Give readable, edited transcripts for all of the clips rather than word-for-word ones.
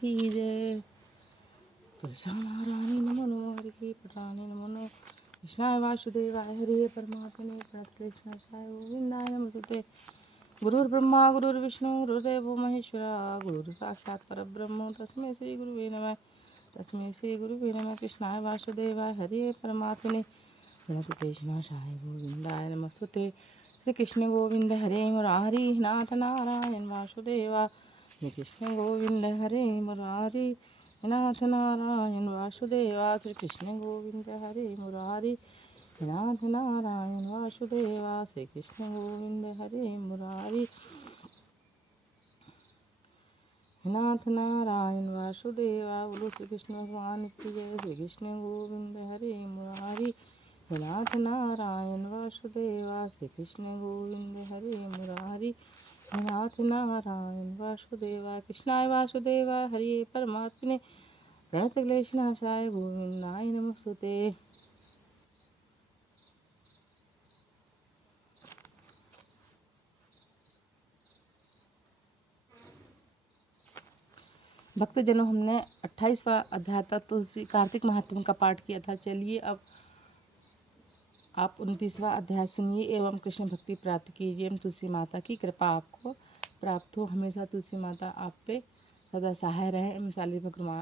की जय। तुलसी नारायणी नमो नमो हरि की पटाने नमो नमः कृष्णाय वासुदेवाय हरे परमात्मने प्रणतक्लेशनाशाय गोविंदाय नमोस्तुते। गुरुर्ब्रह्मा गुरुर्विष्णु गुरुर्देवो महेश्वरा गुरुर् साक्षात् परब्रह्म तस्मै श्री गुरुवे नमः। तस्मै श्री गुरुवे नमः। कृष्णाय वासुदेवाय हरे परमात्मने प्रणतक्लेशनाशाय गोविंदाय नमोस्तुते। श्री कृष्ण गोविंद हरे मुरारी नाथ नारायण वासुदेवा। श्री कृष्ण गोविंद हरे मुरारी नाथ नारायण वासुदेवा। श्री कृष्ण गोविंद हरे मुरारी नाथ नारायण वासुदेवा। श्री कृष्ण गोविंद हरे मुरारी नाथ नारायण वासुदेवा। बोलो श्री कृष्ण भगवान की जय। श्री कृष्ण गोविंद हरे मुरारी नाथ नारायण वासुदेवा। श्री कृष्ण गोविंद हरे मुरारी नाथ नारायण वासुदेवा। कृष्णाय वासुदेवा हरे परमात्मने प्रणतक्लेशनाशाय गोविंदाय नमोस्तुते। भक्तजनों, हमने 28वां अध्याय तक तुलसी कार्तिक महात्म्य का पाठ किया था। चलिए अब आप 29वां अध्याय सुनिए एवं कृष्ण भक्ति प्राप्त कीजिए। एवं तुलसी माता की कृपा आपको प्राप्त हो। हमेशा तुलसी माता आप पे सदा सहाय रहे एवं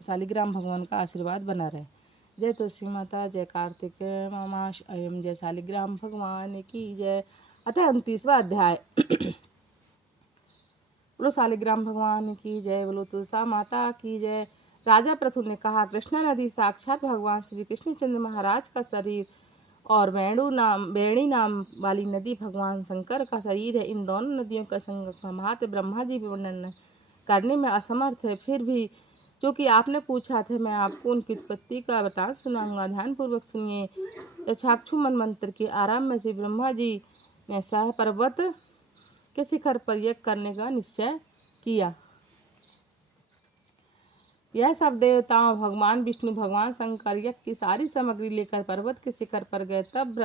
शालिग्राम भगवान का आशीर्वाद बना रहे। जय तुलसी माता, जय कार्तिक मामाश एवं जय शालिग्राम भगवान की जय। अतः 29वां अध्याय। बोलो शालिग्राम भगवान की जय। बोलो तुलसा माता की जय। राजा पृथु ने कहा, कृष्णा नदी साक्षात भगवान श्री कृष्णचंद्र महाराज का शरीर और वेणी नाम वाली नदी भगवान शंकर का शरीर है। इन दोनों नदियों का संगम का महात्म्य ब्रह्मा जी भी वर्णन करने में असमर्थ है। फिर भी चूँकि आपने पूछा था, मैं आपको उनकी उत्पत्ति का वृतांत सुनाऊंगा। ध्यानपूर्वक सुनिए। यक्षाक्षु मन मंत्र के आरंभ में श्री ब्रह्मा जी ने सह पर्वत के शिखर पर यज्ञ करने का निश्चय किया। यह सब देवताओं, भगवान विष्णु, भगवान शंकर यज्ञ की सारी सामग्री लेकर पर्वत के शिखर पर गए। तब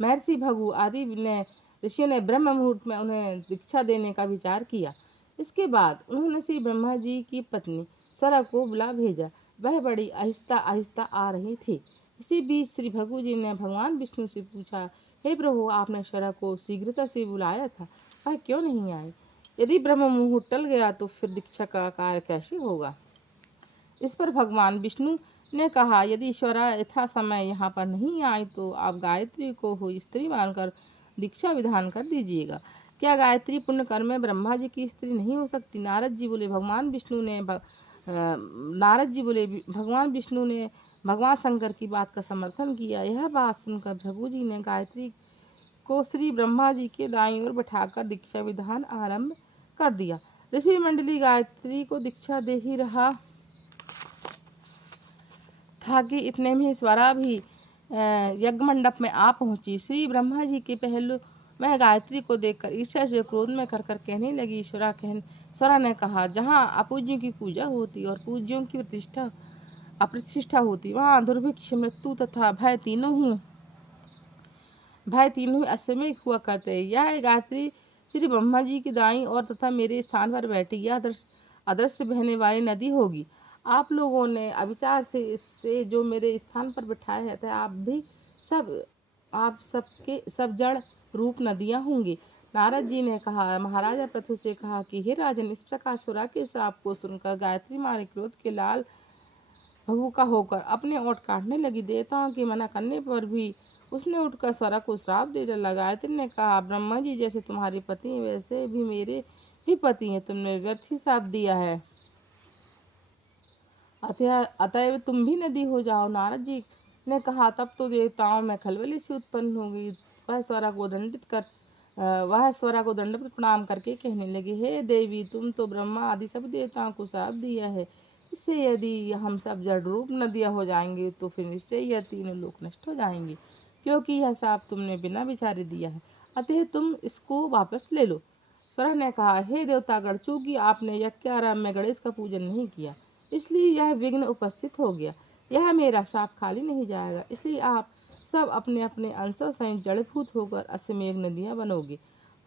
महर्षि भृगु आदि ने ऋषियों ने ब्रह्म मुहूर्त में उन्हें दीक्षा देने का विचार किया। इसके बाद उन्होंने श्री ब्रह्मा जी की पत्नी सरा को बुला भेजा। वह बड़ी आहिस्ता आहिस्ता आ रही थी। इसी बीच श्री भृगु जी ने भगवान विष्णु से पूछा, हे प्रभु, आपने सरा को शीघ्रता से बुलाया था, वह क्यों नहीं आई? यदि ब्रह्म मुहूर्त टल गया तो फिर दीक्षा का कार्य कैसे होगा? इस पर भगवान विष्णु ने कहा, यदि ईश्वरा यथा समय यहाँ पर नहीं आई तो आप गायत्री को हुई स्त्री मानकर दीक्षा विधान कर दीजिएगा। क्या गायत्री पुण्य कर्म में ब्रह्मा जी की स्त्री नहीं हो सकती? नारद जी बोले, भगवान विष्णु ने भगवान शंकर की बात का समर्थन किया। यह बात सुनकर भृगु जी ने गायत्री को श्री ब्रह्मा जी के दाईं ओर बैठाकर दीक्षा विधान आरंभ कर दिया। ऋषि मंडली गायत्री को दीक्षा दे ही रहा था कि इतने में स्वरा भी यज्ञ मंडप में आ पहुंची। श्री ब्रह्मा जी के पहलू वह गायत्री को देखकर ईर्ष्या से क्रोध में कर कहने लगी। स्वरा ने कहा, जहाँ अपूज्यों की पूजा होती और पूज्यों की अप्रतिष्ठा होती, वहाँ दुर्भिक्ष, मृत्यु तथा भय तीनों ही असीमित हुआ करते। यह गायत्री श्री ब्रह्मा जी की दाईं ओर तथा मेरे स्थान पर बैठी यह अदृश्य बहने वाली नदी होगी। आप लोगों ने अविचार से इससे जो मेरे स्थान पर बिठाया है, आप सबके सब जड़ रूप नदियां होंगी। नारद जी ने कहा, महाराजा पृथु से कहा कि हे राजन, इस प्रकार सुरा के श्राप को सुनकर गायत्री मारे क्रोध के लाल भभूका होकर अपने ओंठ काटने लगी। देवताओं के मना करने पर भी उसने उठकर स्वरा को श्राप दे डाला। गायत्री ने कहा, ब्रह्मा जी जैसे तुम्हारे पति हैं, वैसे भी मेरे भी पति हैं। तुमने व्यर्थ ही श्राप दिया है, अतएव तुम भी नदी हो जाओ। नारद जी ने कहा, तब तो देवताओं में खलबली सी उत्पन्न हो गई। वह स्वरा को दंडवत प्रणाम करके कहने लगे, हे देवी, तुम तो ब्रह्मा आदि सब देवताओं को श्राप दिया है। इससे यदि हम सब जड़ रूप नदियाँ हो जाएंगे तो फिर निश्चय यह तीनों लोक नष्ट हो जाएंगे, क्योंकि यह श्राप तुमने बिना विचारे दिया है। अतः तुम इसको वापस ले लो। स्वरा ने कहा, हे देवतागण, चूंकि आपने यज्ञ आरंभ में गणेश का पूजन नहीं किया, इसलिए यह विघ्न उपस्थित हो गया। यह मेरा शाप खाली नहीं जाएगा। इसलिए आप सब अपने अपने अंशों सहित जड़भूत होकर असीमेघ नदियाँ बनोगे।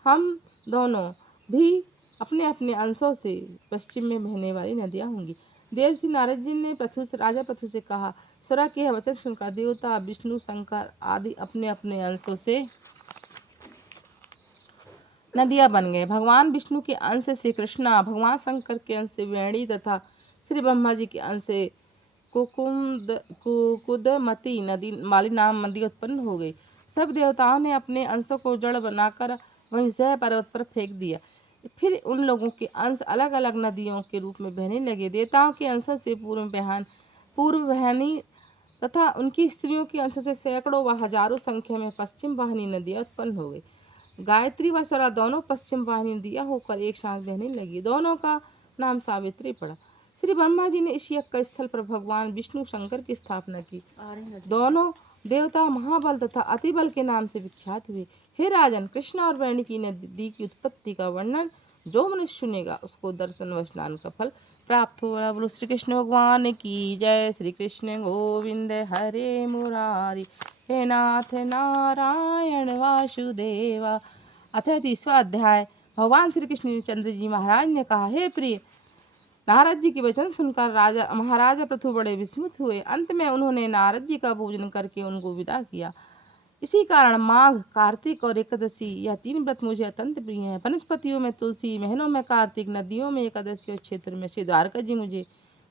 हम दोनों भी अपने अपने अंशों से पश्चिम में बहने वाली नदियाँ होंगी। देवश्री नारद जी ने राजा पृथु से कहा, सरा के यह वचन सुनकर देवता विष्णु शंकर आदि अपने अपने अंशों से नदियां बन गए। भगवान विष्णु के अंश से कृष्णा, भगवान शंकर के अंश से वेणी तथा श्री ब्रह्मा जी के अंश से कुकुदमती नदी वाली नाम नदी उत्पन्न हो गई। सब देवताओं ने अपने अंशों को जड़ बनाकर वहीं सह पर्वत पर फेंक दिया। फिर उन लोगों के अंश अलग अलग नदियों के रूप में बहने लगे। देवताओं के अंशों से पूर्व बहनी तथा उनकी स्त्रियों के अंश से सैकड़ों व हजारों संख्या में पश्चिम वाहिनी नदियां उत्पन्न हो गई। गायत्री व स्वरा दोनों पश्चिम वाहिनी नदियां होकर एक साथ बहने लगी। दोनों का नाम सावित्री पड़ा। श्री ब्रह्मा जी ने इस यज्ञ स्थल पर भगवान विष्णु शंकर की स्थापना की। दोनों देवता महाबल तथा अतिबल के नाम से विख्यात हुए। हे राजन, कृष्ण और वेणी की नदी की उत्पत्ति का वर्णन जो मनुष्य सुनेगा उसको दर्शन व स्नान का फल प्राप्त होगा। बोलो श्री कृष्ण भगवान की जय। श्री कृष्ण गोविंद हरे मुरारी, हे नाथ नारायण वासुदेवा। अथ 30वां अध्याय। भगवान श्री कृष्ण चंद्र जी महाराज ने कहा, हे प्रिय, नारद जी के वचन सुनकर महाराजा पृथु बड़े विस्मित हुए। अंत में उन्होंने नारद जी का पूजन करके उनको विदा किया। इसी कारण माघ, कार्तिक और एकादशी यह 3 व्रत मुझे अत्यंत प्रिय हैं। वनस्पतियों में तुलसी, महीनों में कार्तिक, नदियों में एकादशी और क्षेत्र में श्री द्वारका जी मुझे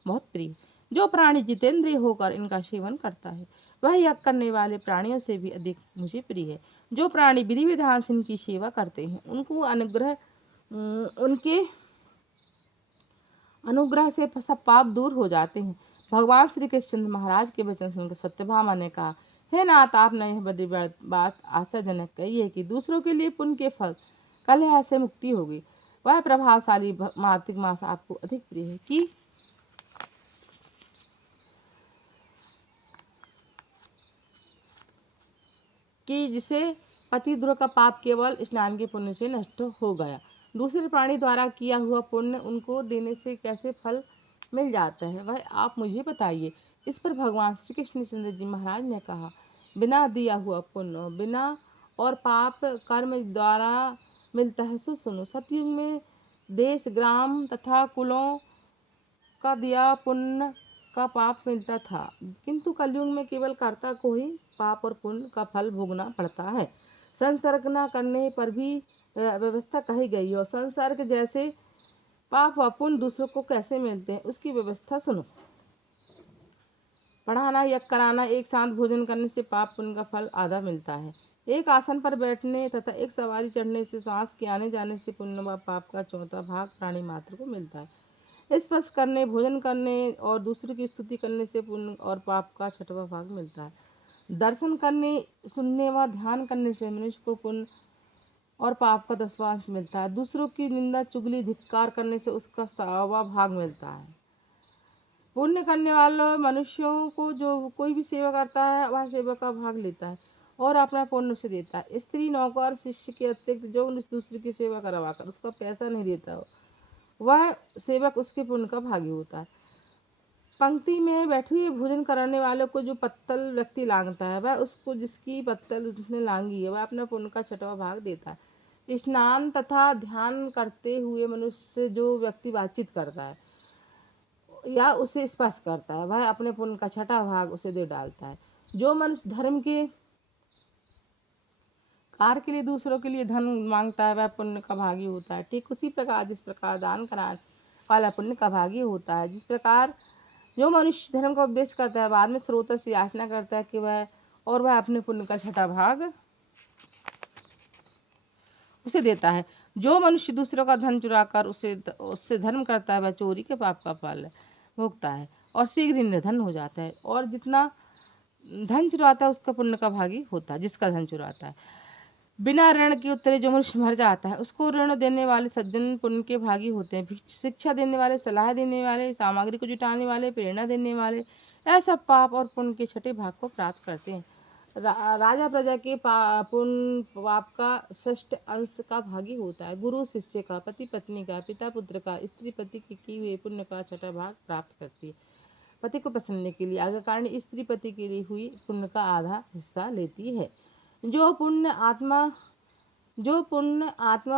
बहुत प्रिय। जो प्राणी जितेंद्रिय होकर इनका सेवन करता है वह यज्ञ करने वाले प्राणियों से भी अधिक मुझे प्रिय है। जो प्राणी विधि विधान से इनकी सेवा करते हैं उनके अनुग्रह से सब पाप दूर हो जाते हैं। भगवान श्री कृष्ण महाराज के वचन सुनकर सत्यभामा ने कहा, हे नाथ, आपने यह बड़ी बात आशाजनक कही है कि दूसरों के लिए पुण्य के फल कलह से मुक्ति होगी। वह प्रभावशाली कार्तिक मास आपको अधिक प्रिय है कि जिसे पतिद्रोह का पाप केवल स्नान के पुण्य से नष्ट हो गया। दूसरे प्राणी द्वारा किया हुआ पुण्य उनको देने से कैसे फल मिल जाता है, वह आप मुझे बताइए। इस पर भगवान श्री कृष्णचंद्र जी महाराज ने कहा, बिना दिया हुआ पुण्य बिना और पाप कर्म द्वारा मिलता है सो सुनो। सतयुग में देश, ग्राम तथा कुलों का दिया पुण्य का पाप मिलता था, किंतु कलयुग में केवल कर्ता को ही पाप और पुण्य का फल भोगना पड़ता है। संसर्ग न करने पर भी व्यवस्था कही गई और संसर्ग जैसे पाप व पुण्य दूसरों को कैसे मिलते हैं उसकी व्यवस्था सुनो। पढ़ाना, यज्ञ कराना, एक साथ भोजन करने से पाप पुण्य का फल आधा मिलता है। एक आसन पर बैठने तथा एक सवारी चढ़ने से सांस के आने जाने से पुण्य व पाप का चौथा भाग प्राणी मात्र को मिलता है। स्पर्श करने, भोजन करने और दूसरों की स्तुति करने से पुण्य और पाप का छठवां भाग मिलता है। दर्शन करने, सुनने व ध्यान करने से मनुष्य को पुण्य और पाप का 10वां अंश मिलता है। दूसरों की निंदा, चुगली, धिक्कार करने से उसका 100वां भाग मिलता है। पुण्य करने वाले मनुष्यों को जो कोई भी सेवा करता है वह सेवा का भाग लेता है और अपना पुण्य उसे देता है। स्त्री, नौकर, शिष्य के अतिरिक्त जो दूसरे की सेवा करवाकर उसका पैसा नहीं देता वह सेवक उसके पुण्य का भागी होता है। पंक्ति में बैठे हुए भोजन कराने वाले को जो पत्तल व्यक्ति लांघता है वह उसको जिसकी पत्तल उसने लांघी है वह अपना पुण्य का 6वां भाग देता है। स्नान तथा ध्यान करते हुए मनुष्य से जो व्यक्ति बातचीत करता है या उसे स्पर्श करता है वह अपने पुण्य का 6वां भाग उसे दे डालता है। जो मनुष्य धर्म के कार्य के लिए दूसरों के लिए धन मांगता है वह पुण्य का भागी होता है। ठीक उसी प्रकार जिस प्रकार दान कराने वाला पुण्य का भागी होता है, जिस प्रकार जो मनुष्य धर्म का उपदेश करता है बाद में स्रोत से याचना करता है कि वह अपने पुण्य का 6वां भाग उसे देता है। जो मनुष्य दूसरों का धन चुराकर उससे धर्म करता है वह चोरी के पाप का फल भोगता है और शीघ्र ही निर्धन हो जाता है। और जितना धन चुराता है उसका पुण्य का भागी होता है जिसका धन चुराता है। बिना ऋण के उत्तरे जो मनुष्य मर जाता है उसको ऋण देने वाले सज्जन पुण्य के भागी होते हैं। शिक्षा देने वाले, सलाह देने वाले, सामग्री को जुटाने वाले, प्रेरणा देने वाले ऐसा पाप और पुण्य के 6ठे भाग को प्राप्त करते हैं। राजा प्रजा के पुण्य पाप का 6ठ अंश का भागी होता है। गुरु शिष्य का, पति पत्नी का, पिता पुत्र का, स्त्री पति के किए हुए पुण्य का 6ठा भाग प्राप्त करती है। पति को पसंदने के लिए आज्ञाकारिणी स्त्री पति के लिए हुई पुण्य का आधा हिस्सा लेती है। जो पुण्य आत्मा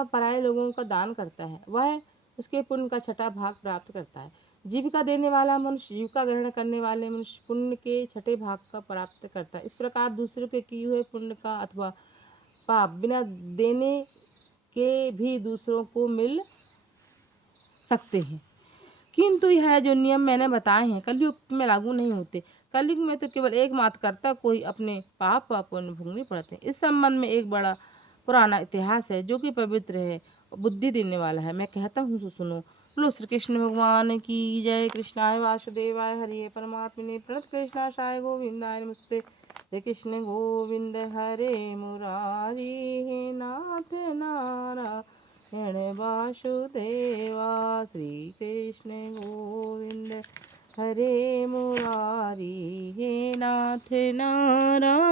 पराये लोगों का दान करता है वह उसके पुण्य का 6ठा भाग प्राप्त करता है। जीविका देने वाला मनुष्य, जीविका ग्रहण करने वाले मनुष्य पुण्य के छठे भाग का प्राप्त करता है। इस प्रकार दूसरों के किए हुए पुण्य का अथवा पाप बिना देने के भी दूसरों को मिल सकते हैं, किंतु यह जो नियम मैंने बताए हैं कलयुग में लागू नहीं होते। कलयुग में तो केवल एकमात्र कर्ता को ही अपने पाप व पुण्य भोगने पड़ते हैं। इस संबंध में एक बड़ा पुराना इतिहास है जो कि पवित्र है और बुद्धि देने वाला है। मैं कहता हूँ तो सुनो। बोलो श्री कृष्ण भगवान की जय। कृष्णाय वासुदेवाय हरिये परमात्मने प्रणत कृष्णाशाय गोविंदाय नमस्ते। हरे कृष्ण गोविंद हरे मुरारी, हे नाथ नारायण वासुदेवा। श्री कृष्ण गोविंद हरे मुरारी, हे नाथ नारायण।